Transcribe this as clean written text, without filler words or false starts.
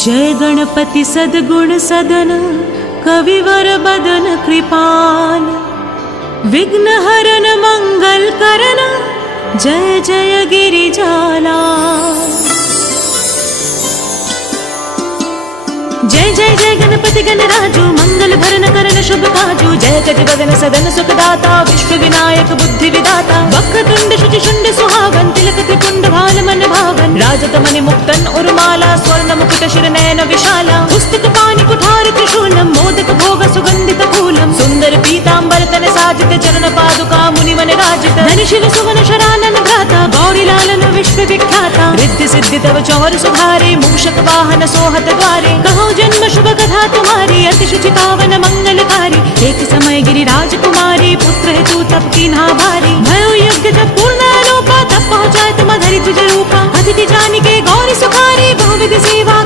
जय गणपति सद्गुण सदन कविवर बदन कृपाल विघ्न हरन मंगल करन जय जय गिरिजाला। जय जय जय गणपति गणराजू मंगल भरन करन शुभ काजू। जय कटि बदन सदन सुखदाता विश्व विनायक बुद्धि विदाता। वक्रतुंड शुचि शुंड सुहावन तिलक त्रिपुंड भाल मन भावन। राजत मणि मुक्तन उर्माला स्वर्ण मुकुट शिर नयन विशाला। पुस्तक पाणि कुठार त्रिशूलम मोदक भोग सुगंधित फूलम। सुंदर पीतांबर तन साजित चरण पादुका मुनि मन राजित। धन शिव सुवन शरानन भ्राता गौरी लालन विश्व विख्याता। रिद्धि सिद्धि तव चौर सुधारे मूषक वाहन सोहत द्वारे। कहो जन्म शुभ कथा तुम्हारी अति शुचि पावन मंगलकारी। एक समय गिरिराज कुमारी पुत्र हेतु तप कीन्हा भारी। भयो यज्ञ जब पूर्ण अनूपा तब पहुँचाए तुम धरि तुझ रूपा। अतिथि जानिके गौरी सुखारी बहुविध सेवा।